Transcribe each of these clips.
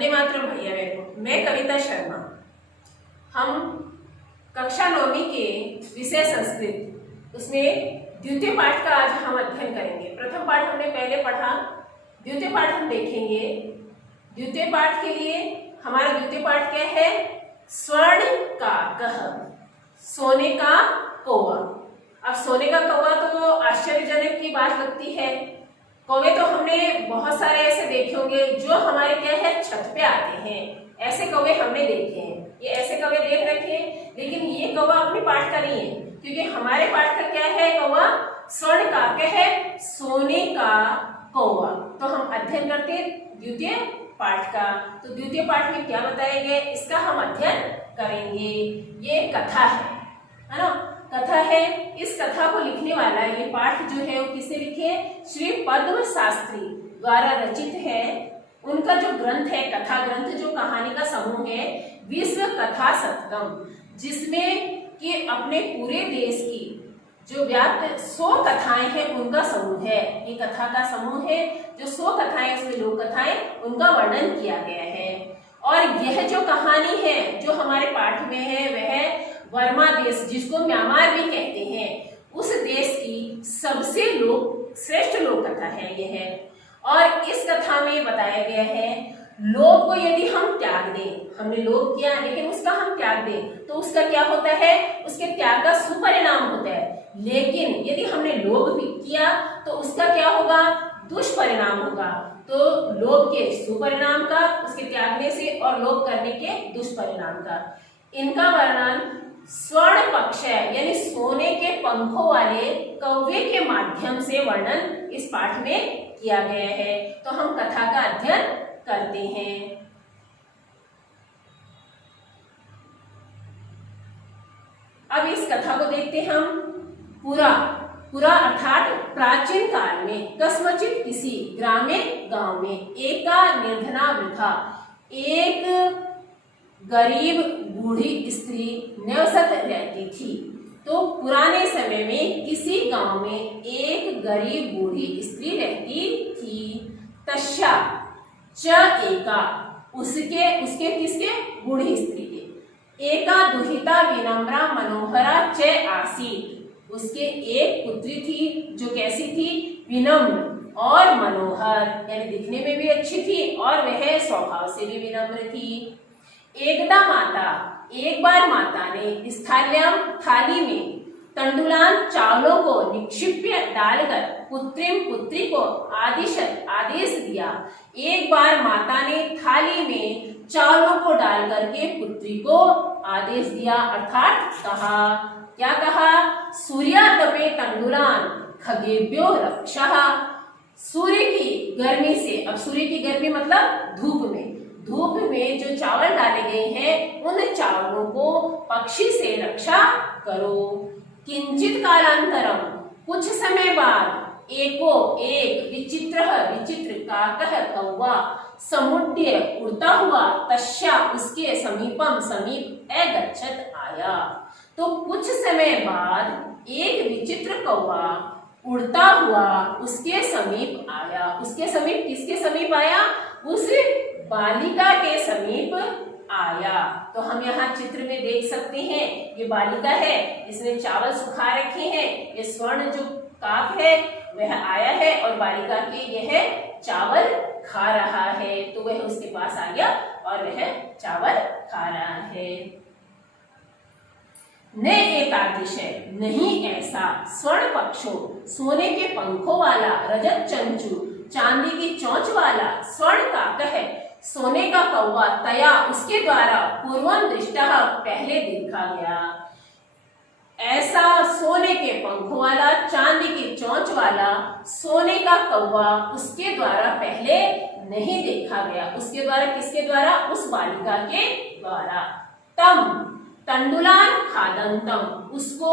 वंदे मातरम भैया बहनों। मैं कविता शर्मा। हम कक्षा 9वीं के विषय संस्कृत उसमें द्वितीय पाठ का आज हम अध्ययन करेंगे। प्रथम पाठ हमने पहले पढ़ा, द्वितीय पाठ हम देखेंगे। द्वितीय पाठ के लिए हमारा द्वितीय पाठ क्या है? स्वर्ण का कह, सोने का कौवा। अब सोने का कौवा तो आश्चर्यजनक की बात लगती है। कौवे तो हमने बहुत सारे ऐसे देखे होंगे जो हमारे क्या है, छत पे आते हैं। ऐसे कौवे हमने देखे हैं, ये ऐसे कौवे देख रखे हैं, लेकिन ये कौवा अपने पाठ का नहीं है, क्योंकि हमारे पाठ का क्या है? कौवा स्वर्ण का क्या है? सोने का कौवा। तो हम अध्ययन करते हैं द्वितीय पाठ का। तो द्वितीय पाठ में क्या बताया गया, इसका हम अध्ययन करेंगे। ये कथा है ना, कथा है। इस कथा को लिखने वाला ये पाठ जो है वो किसने लिखे? श्री पद्म शास्त्री द्वारा रचित है। उनका जो ग्रंथ है, कथा ग्रंथ, जो कहानी का समूह है, विश्व कथा शतकम, जिसमें कि अपने पूरे देश की जो व्याप्त 100 कथाएं हैं उनका समूह है। ये कथा का समूह है, जो 100 कथाएं, उसमें लोक कथाएं, उनका वर्णन किया गया है। और यह जो कहानी है जो हमारे पाठ में है, वह वर्मा देश, जिसको म्यांमार भी कहते हैं, उस देश की सबसे श्रेष्ठ लोक कथा है यह। और इस कथा में बताया गया है, लोभ को यदि हम त्याग दें, हमने लोभ किया लेकिन उसका हम त्याग दें, तो उसका क्या होता है? उसके त्याग का सुपरिणाम होता है। लेकिन यदि हमने लोभ भी किया तो उसका क्या होगा? दुष्परिणाम होगा। तो लोभ के सुपरिणाम का, उसके त्यागने से, और लोभ करने के दुष्परिणाम का, इनका वर्णन स्वर्ण पक्ष यानी सोने के पंखों वाले कौवे के माध्यम से वर्णन इस पाठ में किया गया है। तो हम कथा का अध्ययन करते हैं। अब इस कथा को देखते हैं हम। पुरा अर्थात प्राचीन काल में कस्मचित किसी ग्रामीण गांव में एका निर्धना वृद्धा, एक गरीब बूढ़ी स्त्री निवसत रहती थी। तो पुराने समय में किसी गांव में एक गरीब बूढ़ी स्त्री रहती थी। तस्या च एका, उसके किसके? बूढ़ी स्त्री के। एका दुहिता विनम्रा मनोहरा च आसीत, उसके एक पुत्री थी जो कैसी थी? विनम्र और मनोहर, यानी दिखने में भी अच्छी थी और वह स्वभाव से भी विनम्र थी। एक बार माता ने स्थाल्याम, थाली में तंडुलान, चावलों को निक्षिप्य डालकर पुत्री को आदेश दिया। एक बार माता ने थाली में चावलों को डाल करके पुत्री को आदेश दिया, अर्थात कहा, क्या कहा? सूर्यातपे तंडुलान खगेभ्यो रक्षः, सूर्य की गर्मी से, अब सूर्य की गर्मी मतलब धूप में जो चावल डाले गए हैं, उन चावलों को पक्षी से रक्षा करो। किंचित कालांतरम, कुछ समय बाद, एक विचित्र काकः कौवा समुड्य उड़ता हुआ तस्या, उसके समीप अगच्छत आया। तो कुछ समय बाद एक विचित्र कौवा उड़ता हुआ उसके समीप आया। उसके समीप, किसके समीप आया? उस बालिका के समीप आया। तो हम यहाँ चित्र में देख सकते हैं, ये बालिका है, इसने चावल सुखा रखे हैं। ये स्वर्ण जो काक है वह आया है और बालिका के यह चावल खा रहा है। तो वह उसके पास आ गया और वह चावल खा रहा है। न एतादृश, नहीं ऐसा, स्वर्ण पक्षो, सोने के पंखों वाला, रजत चंचू, चांदी की चोंच वाला, स्वर्ण काकः, सोने का कौवा, तया, उसके द्वारा, पूर्वं दृष्टः, पहले देखा गया। ऐसा सोने के पंखों वाला, चांदी की चोंच वाला, सोने का कौवा उसके द्वारा पहले नहीं देखा गया। उसके द्वारा, किसके द्वारा? उस बालिका के द्वारा। तम तंडुलान खादंतम, उसको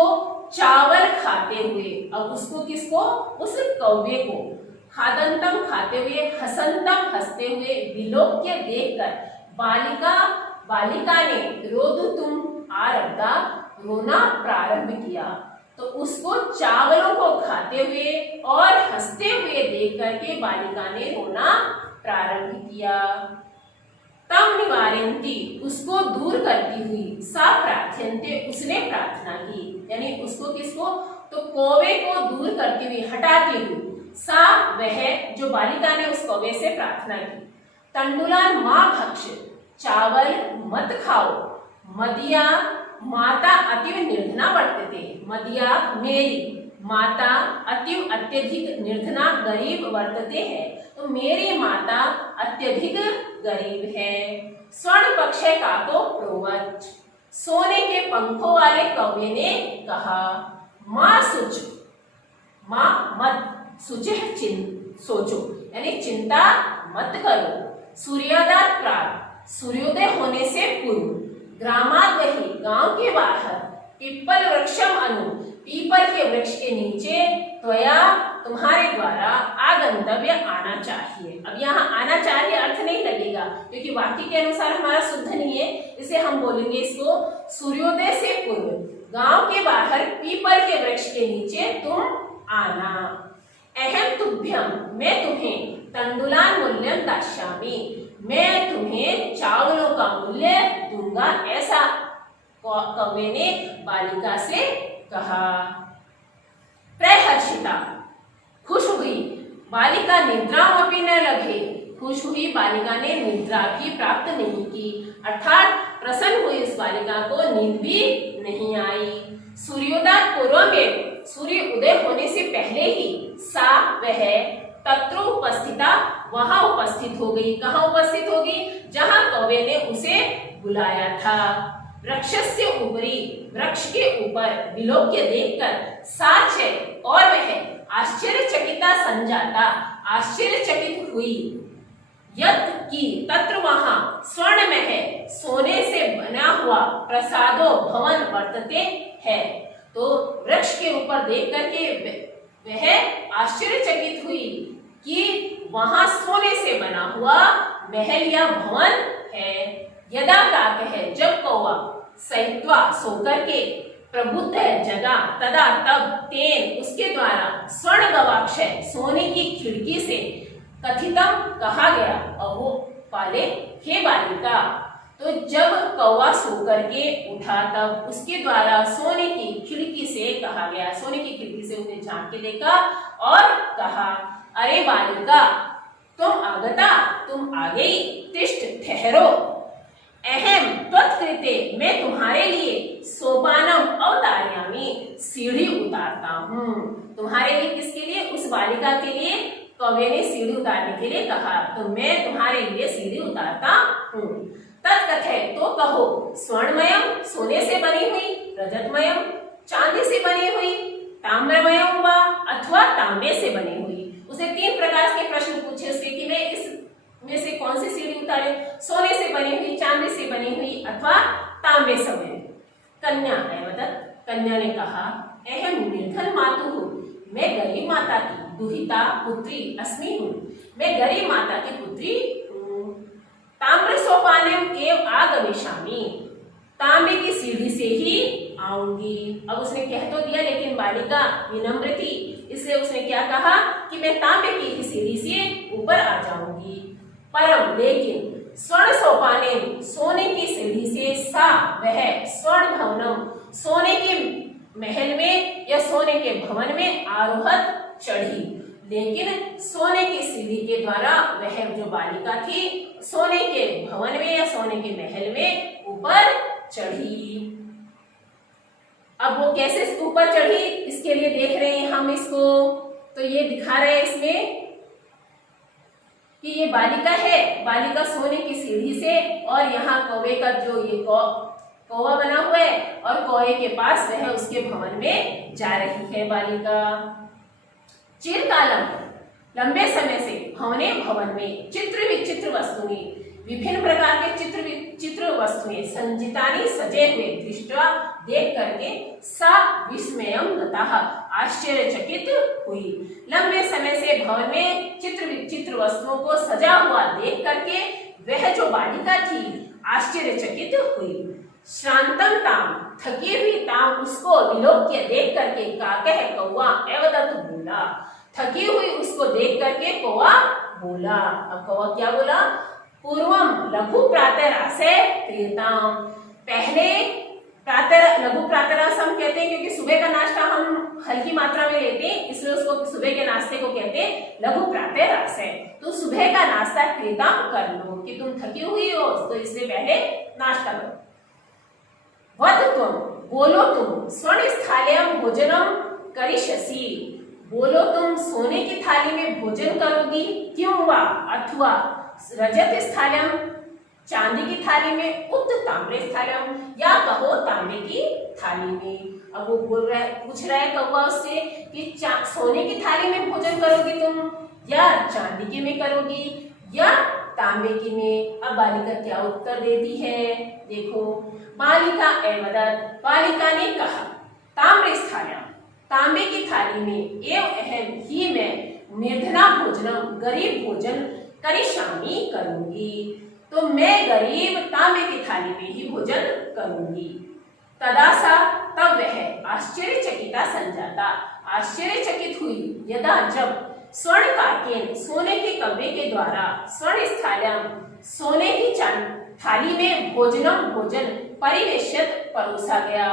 चावल खाते हुए, अब उसको, किसको? उस कौवे को, खादंतम खाते हुए, हसंतम हंसते हुए, विलोक्य देखकर बालिका ने रोदुतुम आरब्धा, रोना प्रारंभ किया। तो उसको चावलों को खाते हुए और हंसते हुए देख करके बालिका ने रोना प्रारंभ किया। तम निवारयन्ति, उसको दूर करती हुई, सा प्रार्थयन्ते, उसने प्रार्थना की, यानी उसको किसको, तो कौवे को दूर करती हुई, हटाती हुई, सा वह, जो बालिका ने उस कौवे से प्रार्थना की। तंडुलान मां भक्ष, चावल मत खाओ, मदिया माता अतिव निर्धना वर्तते, मदिया मेरी, माता अतिव अत्यधिक, निर्धना गरीब वर्तते है, तो मेरी माता अत्यधिक गरीब है। स्वर्ण पक्षे काको प्रोवच, सोने के पंखों वाले कौवे ने कहा। मां सुच, मां मत, सुच है सोचो, यानी चिंता मत करो। सूर्योदय प्रात, सूर्योदय होने से पूर्व। ग्रामाद वही, गांव के बाहर। पीपल वृक्षम अनु, पीपल के वृक्ष के नीचे। त्वया, तुम्हारे द्वारा। आगंतव्य, आना चाहिए। अब यहाँ आना चाहिए अर्थ नहीं लगेगा क्योंकि वाक्य के अनुसार हमारा शुद्ध नहीं है, इसे हम बोलेंगे इसको सूर्योदय से पूर्व, गांव के बाहर पीपल के वृक्ष के नीचे तुम आना। अहम तुभ्यम, मैं तुम्हें। तंडुलान मूल्यम दास्यामि, मैं तुम्हें चावलों का मूल्य दूंगा, ऐसा कौवे ने बालिका से कहा। प्रहर्षिता, खुश हुई। बालिका निद्रामपि न लभे, खुश हुई बालिका ने निद्रा भी प्राप्त नहीं की, अर्थात प्रसन्न हुई इस बालिका को नींद भी नहीं आई। सूर्योदय पूर्व में, सूर्य उदय होने से पहले ही। सा वह, तत्र उपस्थिता, वहां उपस्थित हो गई। कहाँ उपस्थित होगी, जहां कौवे ने उसे बुलाया था। वृक्षस्य ऊपरी, वृक्ष के ऊपर। विलोक्य देखकर। साचे, और वह आश्चर्यचकिता संजाता, आश्चर्यचकित हुई। यत् की, तत्र वहां। स्वर्णमय, सोने से बना हुआ। प्रसादो भवन वर्तते है, तो वृक्ष के ऊपर देख करके वह आश्चर्यचकित हुई कि वहां सोने से बना हुआ महल या भवन है। यदा प्रातः है, जब कौवा। सैत्वा, सोकर के। प्रबुद्ध है, जगा। तदा, तब। तेन, उसके द्वारा। स्वर्ण गवाक्ष, सोने की खिड़की से। कथितम, कहा गया। अहो पाले, हे बालिका। तो जब कौवा सोकर के उठा तब उसके द्वारा सोने की खिड़की से कहा गया, सोने की खिड़की से उसने झांक के देखा और कहा, अरे बालिका, तुम आगता, तुम आ गई। तिष्ठ, ठहरो। अहम त्वत्कृते, मैं तुम्हारे लिए। सोपानम अवतारयामि, सीढ़ी उतारता हूँ। तुम्हारे लिए, किसके लिए, उस बालिका के लिए कौवे ने सीढ़ी उतारने के लिए कहा, तो मैं तुम्हारे लिए सीढ़ी उतारता हूँ। तत्कथय, तो कहो। स्वर्णमयम, सोने से बनी हुई। रजतमयम, चांदी से बनी हुई। ताम्रमयम वा, अथवा तांबे से बनी हुई। उसे 3 प्रकार के प्रश्न पूछे उससे कि मैं इस में से कौन सी सीढ़ी उतारे, सोने से बनी हुई, चांदी से बनी हुई अथवा तांबे से बनी। कन्या एवदत, कन्या ने कहा, अहम निर्धन मातु हूँ, मैं गरीब माता की दुहिता पुत्री अस्मि हूँ, मैं गरीब माता की पुत्री हूँ। ताम्र सोपानम एव आगमिष्यामि, तांबे की सीढ़ी से ही आऊंगी। अब उसने कह तो दिया लेकिन बालिका विनम्र थी, इसलिए उसने क्या कहा कि मैं तांबे की ही सीढ़ी से ऊपर आ जाऊंगी। परम, लेकिन। स्वर्ण सोपाने, सोने की सीढ़ी से। सा वह, स्वर्ण भवनम, सोने के महल में या सोने के भवन में। आरोहत, चढ़ी, लेकिन सोने की सीढ़ी के द्वारा वह जो बालिका थी सोने के भवन में या सोने के महल में ऊपर चढ़ी। अब वो कैसे ऊपर चढ़ी, इसके लिए देख रहे हैं हम इसको, तो ये दिखा रहे हैं इसमें कि ये बालिका है, बालिका सोने की सीढ़ी से, और यहाँ कौवे का जो ये कौवा बना हुआ है और कौवे के पास वह उसके भवन में जा रही है बालिका। चिरकालम, लंबे समय से। भवने, भवन में। चित्र विचित्र वस्तुनि, विभिन्न प्रकार के चित्र वस्तुएं। संजितानि, सजे हुए। दृष्टवा, देख करके। सा विस्मयम गतः, आश्चर्यचकित हुई। लंबे समय से भवन में चित्र विचित्र वस्तुओं को सजा हुआ देख करके वह जो बालिका थी आश्चर्यचकित हुई। श्रांतम ताम, थकी हुई ताम उसको विलोक्य देख करके। काकह, कौवा। एवदत, बोला। थकी हुई उसको देख करके कौवा बोला। अब कौवा क्या बोला, पूर्वम लघु प्रातरासे क्रियताम। पहले प्रातः लघु प्रातरास हम कहते हैं क्योंकि सुबह का नाश्ता हम हल्की मात्रा में लेते हैं, इसलिए उसको सुबह के नाश्ते को कहते हैं लघु प्रातरास है। तो सुबह का नाश्ता क्रियताम कर लो, कि तुम थकी हुई हो तो इससे पहले नाश्ता करो। वद तुम, बोलो तुम, स्वर्ण स्थाल्यम भोजनम करिष्यसि, बोलो तुम सोने की थाली में भोजन करोगी, क्यों वा अथवा रजत स्थाल्यम चांदी की थाली में, उक्त ताम्रे स्थाल्यम, या कहो तांबे की थाली में। अब वो पूछ रहा है कौवा उससे कि सोने की थाली में भोजन करोगी तुम, या चांदी की में करोगी, या तांबे की में। अब बालिका क्या उत्तर देती है, देखो। बालिका एवदत, बालिका ने कहा, ताम्रे स्थाल्यम, तांबे की थाली में, एव अहम ही मैं निर्धना भोजनम, गरीब भोजन करिष्यामि करूंगी, तो मैं गरीब तांबे की थाली में ही भोजन करूंगी। तदासा, तब वह आश्चर्यचकिता संजाता, आश्चर्यचकित हुई, यदा जब स्वर्ण काकेन, सोने के कब्बे के द्वारा, स्वर्ण स्थाल्यम, सोने की थाली में भोजनम, भोजन परिवेशित, परोसा गया।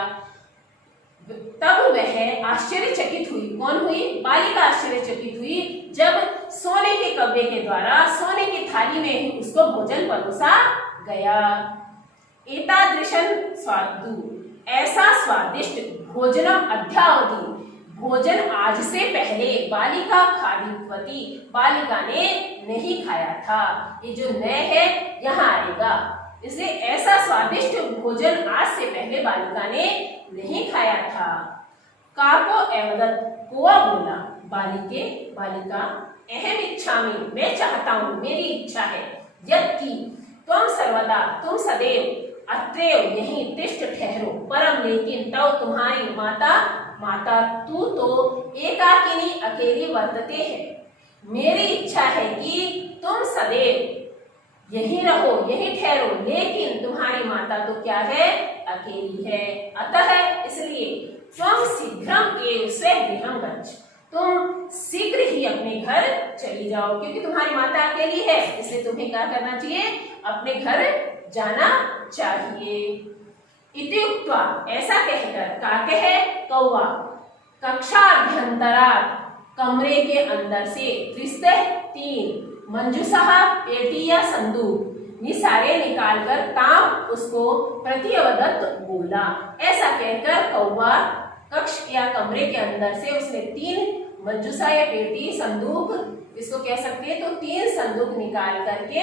तब वह आश्चर्यचकित हुई, कौन हुई, बालिका आश्चर्यचकित हुई, जब सोने के कब्बे के द्वारा, सोने की थाली में ही उसको भोजन परोसा गया। एतादृशं स्वादु, ऐसा स्वादिष्ट भोजनम अद्यावधि, भोजन आज से पहले बालिका खादितवती, बालिका ने नहीं खाया था। ये जो न है यहाँ आएगा, इसलिए ऐसा स्वादिष्ट भोजन आज से पहले बालिका ने नहीं खाया था। काको एवदत, कौवा बोला, बालिका अहम इच्छामि, मैं चाहता हूँ, मेरी इच्छा है, यदि त्वं सर्वदा, तुम सदैव, अत्रैव यहीं तिष्ठ ठहरो, परम लेकिन तव तुम्हारी माता तू तो एकाकिनी अकेली वर्तते है। मेरी इच्छा है कि तुम सदैव यहीं रहो, यहीं ठहरो, लेकिन तुम्हारी माता तो क्या है, अकेली है। अतः इसलिए त्वं शीघ्रम एव स्वगृहं गच्छ, तुम शीघ्र ही अपने घर चली जाओ, क्योंकि तुम्हारी माता अकेली है, इसलिए तुम्हें क्या करना चाहिए, अपने घर जाना चाहिए। इति उक्त्वा, ऐसा कहकर, काके है, कौवा, कक्षाभ्यंतरात्, कमरे के अंदर से, त्रिस्तः, तीन, मंजूषः, पेटी या संदूक, निसारे निकालकर, ताम, उसको प्रतिअवदत बोला। ऐसा कहकर कौवा कक्ष या कमरे के अंदर से उसने तीन मंजूषा या पेटी, संदूक, इसको कह सकते हैं, तो तीन संदूक निकाल करके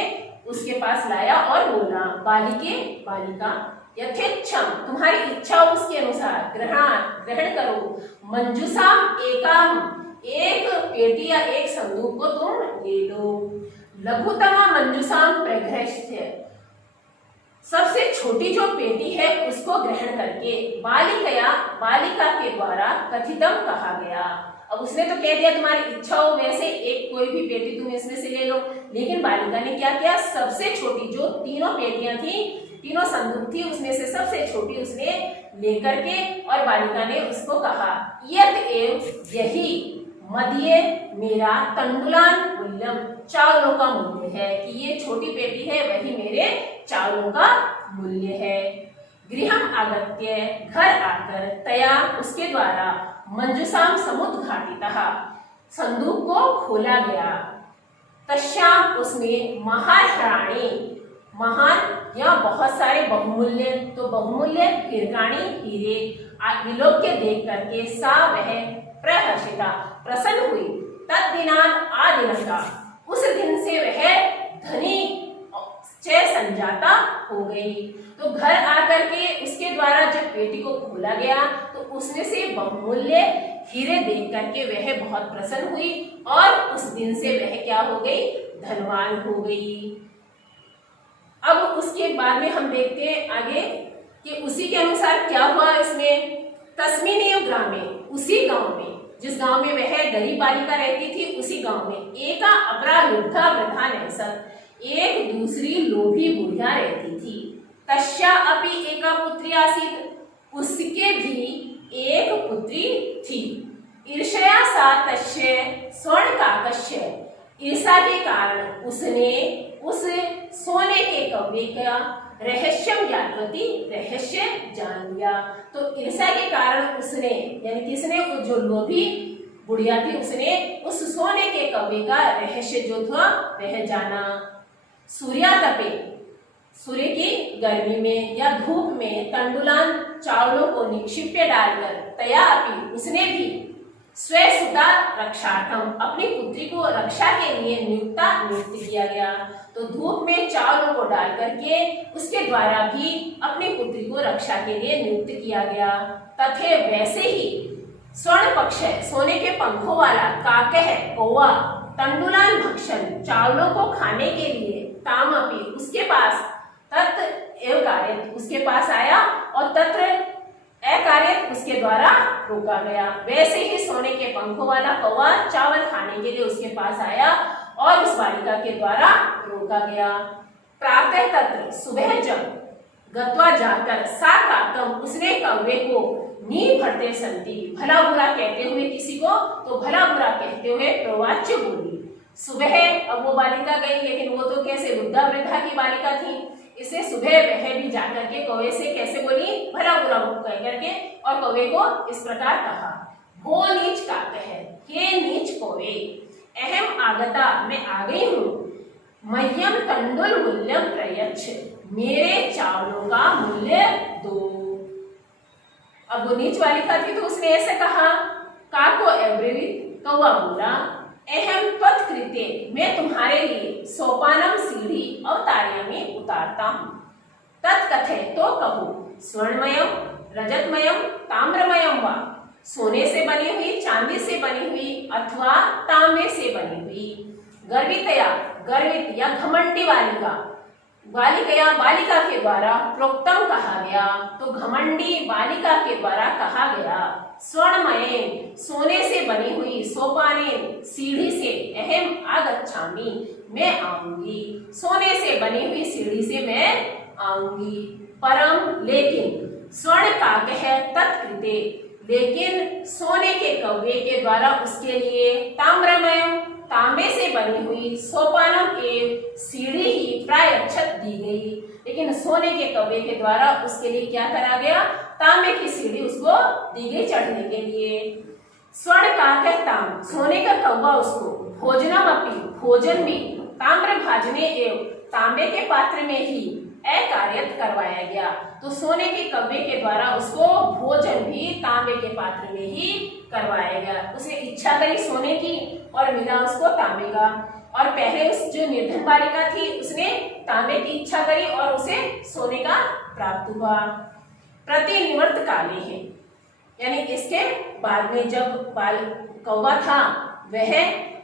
उसके पास लाया और बोला, बालिका यथेच्छम, तुम्हारी इच्छा हो उसके अनुसार ग्रहण करो, मंजूषा एकाम, एक पेटी या एक संदूक को तुम ले लो, लघुतमा मंजूषा प्रग्रह्य, सबसे छोटी जो पेटी है उसको ग्रहण करके, बालिका के द्वारा कथितम कहा गया। अब उसने तो कह दिया तुम्हारी इच्छा हो वैसे एक कोई भी पेटी तुम इसमें से ले लो, लेकिन बालिका ने क्या किया, सबसे छोटी जो तीनों पेटियां थी, तीनों संदूक थी, उसमें से सबसे छोटी उसने लेकर के, और बालिका ने उसको कहा, यत एव, यही, मदीये, मेरा, तंडुलान मूल्यम, चावलों का मूल्य है, कि ये छोटी पेटी है वही मेरे चावलों का मूल्य है। गृहम आगत्य, घर आकर, तया, उसके द्वारा, मंजूषाम समुद्घाटितः, संदूक को खोला गया, तस्याम, उसमें, महाराणी, महान या बहुत सारे बहुमूल्य, तो बहुमूल्य कीर्काणी हीरे विलोक्य देख करके, सा वह प्रहर्षिता, प्रसन्न हुई, तद्दिनान आदिनका, उस दिन से वह धनी चय संजाता हो गई। तो घर आकर के उसके द्वारा जब पेटी को खोला गया तो उसमें से बहुमूल्य हीरे देख करके वह बहुत प्रसन्न हुई, और उस दिन से वह क्या हो गई, धनवान हो गई। अब उसके बाद में हम देखते हैं आगे कि उसी के अनुसार क्या हुआ इसमें, तस्मिन ग्रामे, उसी गांव में, जिस गांव में वह गरीब बालिका रहती थी, उसी गांव में, एका अपरा लुब्धा वृद्धा नैसत, एक दूसरी लोभी बुढ़िया रहती थी। तस्या अपि एका पुत्री आसीत, उसके भी एक पुत्री थी। ईर्ष्या सा तस्य स्वर्ण काकस्य, ईर्षा के कारण उसने उस सोने कौवे का रहस्यम ज्ञातवती, रहस्य जान लिया। तो ईर्ष्या के कारण उसने, यानी किसने, जो लोभी बुढ़िया थी, उसने उस सोने के कौवे का रहस्य जो था वह जाना। सूर्यातपे, सूर्य की गर्मी में या धूप में तंडुलान चावलों को निक्षिप्य डालकर तया अपी, उसने भी स्वसुता रक्षार्थम, अपनी पुत्री को रक्षा के लिए नियुक्त किया गया। तो धूप में चावलों को डाल करके उसके द्वारा भी अपनी पुत्री को रक्षा के लिए नियुक्त किया गया। तथे वैसे ही स्वर्ण पक्ष, सोने के पंखों वाला काकह, कौवा, तंडुलान भक्षण, चावलों को खाने के लिए तामपि, उसके पास तत् एव कार्यत, उसके पास आया और तत्र अकार्यत, उसके द्वारा रोका गया। वैसे ही सोने के पंखों वाला कौवा चावल खाने के लिए उसके पास आया और उस बालिका के द्वारा रोका गया। प्रातः तत्र, सुबह जब, गत्वा जाकर, सा काकम, उसने कौवे को नी भरते संति, भला बुरा कहते हुए किसी को, तो भला बुरा कहते हुए प्रवाच्य बोली। सुबह अब वो बालिका गई, लेकिन वो तो कैसे, वृद्धा वृद्धा की बालिका थी, इसे सुबह वह भी जाकर के कौवे से कैसे बोली, भला बुरा कह करके, और कौवे को इस प्रकार कहा, भो नीच काकह, हे नीच कौवे, अहम आगता, मैं आ गई हूँ, मह्यम तंडुल मूल्यम प्रयच्छ, मेरे चावलों का मूल्य दो। अब वो नीच बालिका थी तो उसने ऐसे कहा, काको अब्रवीत, कौवा बोला, अहम त्वत्कृते, मैं तुम्हारे लिए सोपानम, सीढ़ी अवतार्यामि, उतारता हूँ। तत्कथे, तो कहो, स्वर्णमयम, रजतमयम, ताम्रमयम वा, सोने से बनी हुई, चांदी से बनी हुई अथवा तांबे से बनी हुई। गर्वितया, गर्वित या घमंडी बालिका, बालिकया, बालिका के द्वारा प्रोक्तम कहा गया, तो घमंडी बालिका के द्वारा कहा गया। स्वर्णमय, सोने से बनी हुई, सोपाने, सीढ़ी से, अहम आगच्छामि, मैं आऊंगी, सोने से बनी हुई सीढ़ी से मैं आऊंगी। परम, लेकिन, स्वर्ण काकह तत्कृते, लेकिन सोने के कौवे के द्वारा उसके लिए ताम्रमय, तांबे से बनी हुई, सोपानों के सीढ़ी ही प्रायश्चित दी गई, लेकिन सोने के कौवे के द्वारा उसके लिए क्या करा गया, तांबे की सीढ़ी उसको दी गई चढ़ने के लिए। स्वर्ण काकह ताम, सोने का कौवा उसको भोजनमपि, भोजन भी, ताम्र भाजने एवं, तांबे के पात्र में ही अकार्यत करवाया गया। तो सोने के कौवे के द्वारा उसको भोजन भी तांबे के पात्र में ही करवाया गया। उसे इच्छा करी सोने की और मिला उसको तांबे का, और पहले उस जो निर्धन बालिका थी उसने तांबे की इच्छा करी और उसे सोने का प्राप्त हुआ। प्रतिनिवर्त काले है, यानी इसके बाद में जब कौवा था वह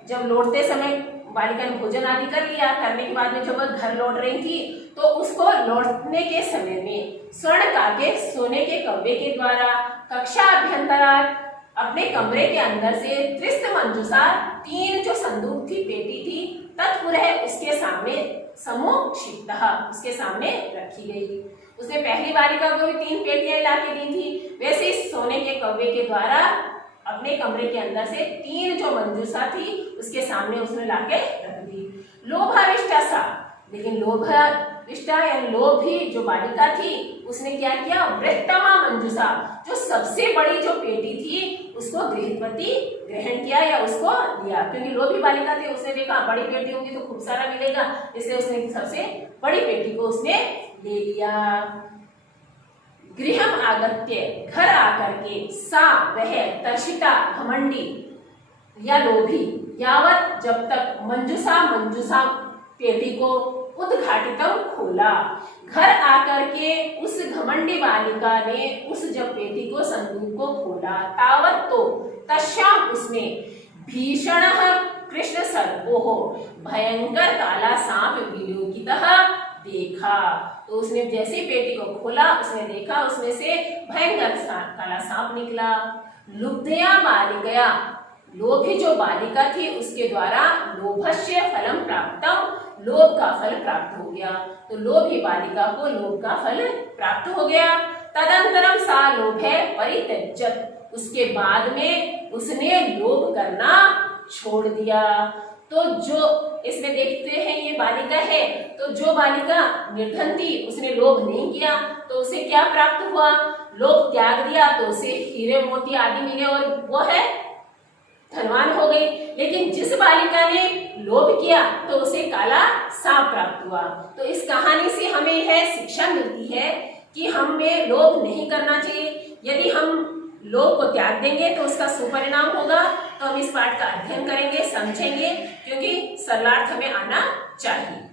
जब लौटते समय बालिका ने भोजन आदि कर लिया, करने के बाद में जब वह घर लौट रही थी तो उसको लौटने के समय में स्वर्ण काके, सोने के कौवे के द्वारा कक्षा अभ्यंतरात, अपने कमरे के अंदर से त्रिस्त मंजूषा, 3 जो संदूक थी, पेटी थी, तत्पुरः उसके सामने समूह क्षिप्तः, उसके सामने रखी गई। उसने पहली बालिका को भी 3 पेटियां ला के दी थी, वैसे सोने के कौवे के द्वारा अपने कमरे के अंदर से 3 जो मंजूषा थी उसके सामने उसने लाके रख दी। लोभाविष्टा सा, लेकिन लोभाविष्टा यानी लोभी जो बालिका थी उसने क्या किया, वृत्तमा मंजूषा, जो सबसे बड़ी जो पेटी थी उसको गृहपति ग्रहण किया या उसको दिया, क्योंकि लोभी बालिका थी, उसने देखा बड़ी पेटी होगी तो खूब सारा मिलेगा, इसलिए उसने सबसे बड़ी पेटी को उसने ले लिया। गृहम आगत्य, घर आकर के, सा वह, तर्षिता घमंडी या लोभी, यावत जब तक, मंजूषा पेटी को उद्घाटितम खोला, घर आकर के उस घमंडी बालिका ने उस जब पेटी को, संदूक को खोला, तावत तो, तस्याम उसमें, भीषण कृष्ण सर्पोह, भयंकर काला सांप विलोकितः देखा। तो उसने जैसे पेटी को खोला उसने देखा उसमें से भयंकर काला सांप निकला। लुब्धया बालिकया, लोभी जो बालिका थी उसके द्वारा लोभस्य फलम प्राप्तम, लोभ का फल प्राप्त हो गया। तो लोभी बालिका को लोभ का फल प्राप्त हो गया। तदंतरम सा लोभे परित्यजत, उसके बाद में उसने लोभ करना छोड़ दिया। तो जो इसमें देखते हैं ये बालिका है, तो जो बालिका निर्धन थी उसने लोभ नहीं किया तो उसे क्या प्राप्त हुआ, लोभ त्याग दिया तो उसे हीरे मोती आदि मिले और वो है धनवान हो गई। लेकिन जिस बालिका ने लोभ किया तो उसे काला सांप प्राप्त हुआ। तो इस कहानी से हमें यह शिक्षा मिलती है कि हमें लोभ नहीं करना चाहिए। यदि हम लोभ को त्याग देंगे तो उसका सुपरिणाम होगा। तो हम इस पाठ का अध्ययन करेंगे, समझेंगे, क्योंकि सरलार्थ हमें आना चाहिए।